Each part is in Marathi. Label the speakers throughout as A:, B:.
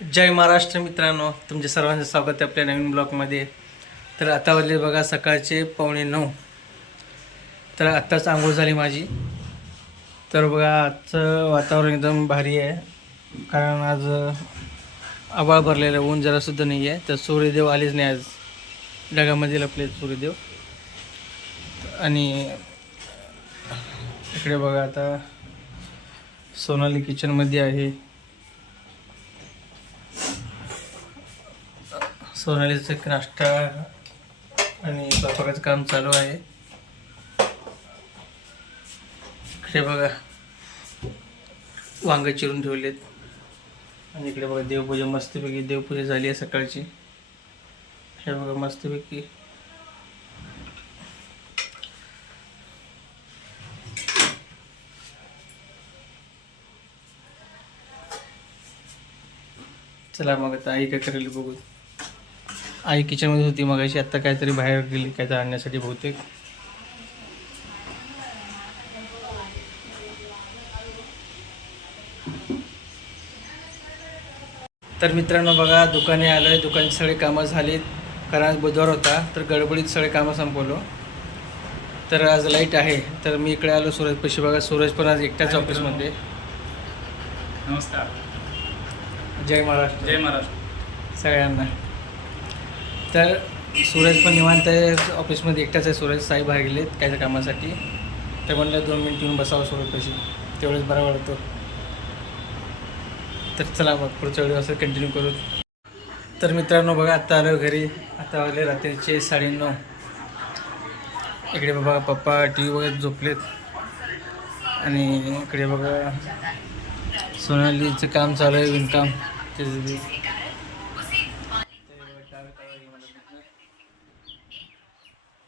A: जय महाराष्ट्र मित्रांनो तुमच्या सर्वांचं स्वागत आहे आपल्या नवीन ब्लॉगमध्ये. तर आता वाजले बघा सकाळचे पावणे नऊ. तर आत्ताच आंघोळ झाली माझी. तर बघा आजचं वातावरण एकदम भारी आहे. कारण आज आबाळ आभाळ भरलेलं ऊन जरासुद्धा नाही आहे तर सूर्यदेव आलेच नाही आज. ढगामध्ये लपले सूर्यदेव. आणि इकडे बघा आता सोनाली किचनमध्ये आहे. सोनालीचं एक नाश्ता आणि स्वयंपाकाचं काम चालू आहे. इकडे बघा वांग चिरून ठेवलेत. आणि इकडे बघा देवपूजा मस्तपैकी देवपूजा झाली आहे सकाळची. हे बघा मस्तपैकी. चला मग आता आई काय करेल बघू. आई किचनमध्ये होती मगाशी आत्ता काहीतरी बाहेर गेली काहीतरी आणण्यासाठी बहुतेक. तर मित्रांनो बघा दुकाने आलं आहे दुकानची सगळे कामं झालीत कारण आज बुधवार होता तर गडबडीत सगळे कामं संपवलो. तर आज लाइट आहे तर मी इकडे आलो सूरज. पैसे बघा सूरज पण आज एकट्याच ऑफिसमध्ये.
B: नमस्कार.
A: जय महाराष्ट्र.
B: जय महाराष्ट्र.
A: सगळ्यांना. तर सूरज पण निवांत आहे. ऑफिसमध्ये एकटाच आहे सूरज साहेब बाहेर गेलेत काहीच्या कामासाठी. तर म्हणलं दोन मिनिट येऊन बसावं सूरज पैसे तेवढंच बरा वाटतो. तर चला मग पुढच्या वेळी असं कंटिन्यू करू. तर मित्रांनो बघा आत्ता आलो घरी. आता आले रात्रीचे साडेनऊ. इकडे बघा पप्पा टी व्ही वगैरे झोपलेत. आणि इकडे बघा सोनालीचं काम चालू आहे विणकाम. त्याचं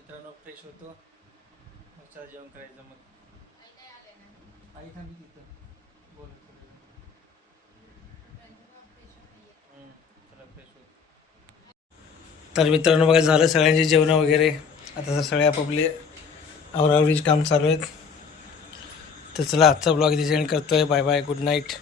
A: मित्रांनो फ्रेश होतो. मग जेवण करायचं मग. आई थांबी तिथं. बोल चला फ्रेश होतो. तर मित्रांनो बघा झालं सगळ्यांचे जेवण वगैरे. आता तर सगळे आपापले आवरावरीचे काम चालू आहेत. तर चला आजचा ब्लॉग इथे सेंड करतोय. Bye bye good night